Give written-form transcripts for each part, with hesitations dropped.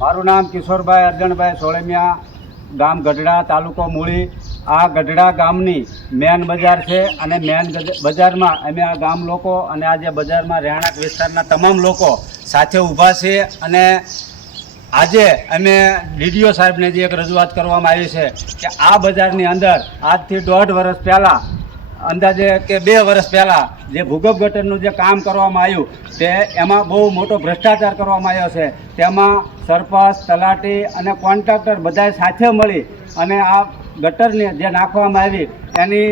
મારું નામ કિશોરભાઈ અરજણભાઈ સોળમિયા, ગામ ગઢડા, તાલુકો મૂળી। આ ગઢડા ગામની મેન બજાર છે અને મેન બજારમાં અમે આ ગામ લોકો અને આ જે બજારમાં રહેણાંક વિસ્તારના તમામ લોકો સાથે ઊભા છે। અને આજે અમે ડીડીઓ સાહેબને જે એક રજૂઆત કરવામાં આવી છે કે આ બજારની અંદર આજથી 1.5 વર્ષ પહેલાં, અંદાજે કે 2 વર્ષ પહેલાં જે ભૂગર્ભ ગટરનું જે કામ કરવામાં આવ્યું તે એમાં બહુ મોટો ભ્રષ્ટાચાર કરવામાં આવ્યો છે। તેમાં સરપંચ, તલાટી અને કોન્ટ્રાક્ટર બધાએ સાથે મળી અને આ ગટરની જે નાખવામાં આવી એની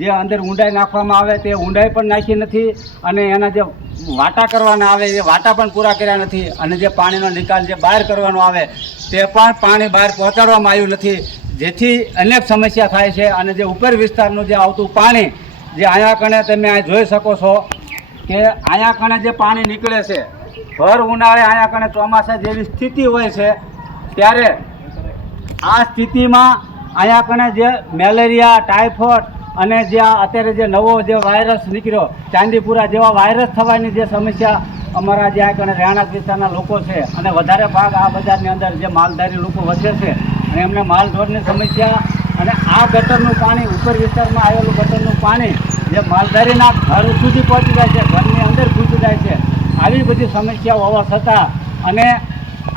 જે અંદર ઊંડાઈ નાખવામાં આવે તે ઊંડાઈ પણ નાખી નથી અને એના જે વાટા કરવાના આવે એ વાટા પણ પૂરા કર્યા નથી અને જે પાણીનો નિકાલ જે બહાર કરવાનો આવે તે પણ પાણી બહાર પહોંચાડવામાં આવ્યું નથી, જેથી અનેક સમસ્યા થાય છે। અને જે ઉપર વિસ્તારનું જે આવતું પાણી જે અહીંયા કણે તમે આ જોઈ શકો છો કે અહીંયા કણે જે પાણી નીકળે છે, ભર ઉનાળે અહીંયા કણે ચોમાસા જેવી સ્થિતિ હોય છે ત્યારે આ સ્થિતિમાં અહીંયા કણે જે મેલેરિયા, ટાઇફોઇડ અને જે અત્યારે જે નવો જે વાયરસ નીકળ્યો ચાંદીપુરા જેવા વાયરસ થવાની જે સમસ્યા અમારા જે આ કણે રહેણાંક વિસ્તારના લોકો છે અને વધારે ભાગ આ બજારની અંદર જે માલધારી લોકો વસે છે અને એમને માલઢોરની સમસ્યા અને આ ગટરનું પાણી ઉપર વિસ્તારમાં આવેલું ગટરનું પાણી જે માલધારીના ઘર સુધી પહોંચી જાય છે, ઘરની અંદર ઘૂસી જાય છે, આવી બધી સમસ્યાઓ હોવા છતાં અને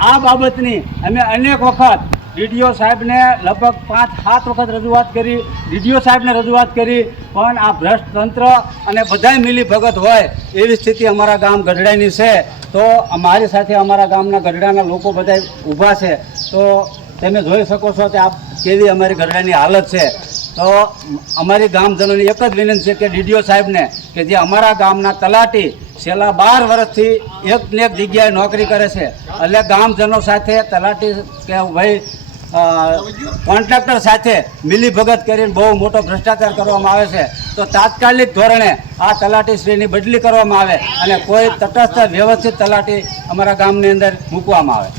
આ બાબતની અમે અનેક વખત ડીડીઓ સાહેબને લગભગ 5-7 વખત રજૂઆત કરી, ડીડીઓ સાહેબને રજૂઆત કરી, પણ આ ભ્રષ્ટ તંત્ર અને બધાય મિલી ભગત હોય એવી સ્થિતિ અમારા ગામ ગઢડાની છે। તો અમારી સાથે અમારા ગામના ગઢડાના લોકો બધા ઊભા છે, તો તમે જોઈ શકો છો કે આ કેવી અમારી ગઢડાની હાલત છે। તો અમારી ગામજનોની એક જ વિનંતી છે કે ડીડીઓ સાહેબને કે જે અમારા ગામના તલાટી છેલ્લા 12 વર્ષથી એકને એક જગ્યાએ નોકરી કરે છે, એટલે ગામજનો સાથે તલાટી કે ભાઈ કોન્ટ્રાક્ટર સાથે મિલીભગત કરીને બહુ મોટો ભ્રષ્ટાચાર કરવામાં આવે છે, તો તાત્કાલિક ધોરણે આ તલાટીશ્રીની બદલી કરવામાં આવે અને કોઈ તટસ્થ વ્યવસ્થિત તલાટી અમારા ગામની અંદર મૂકવામાં આવે।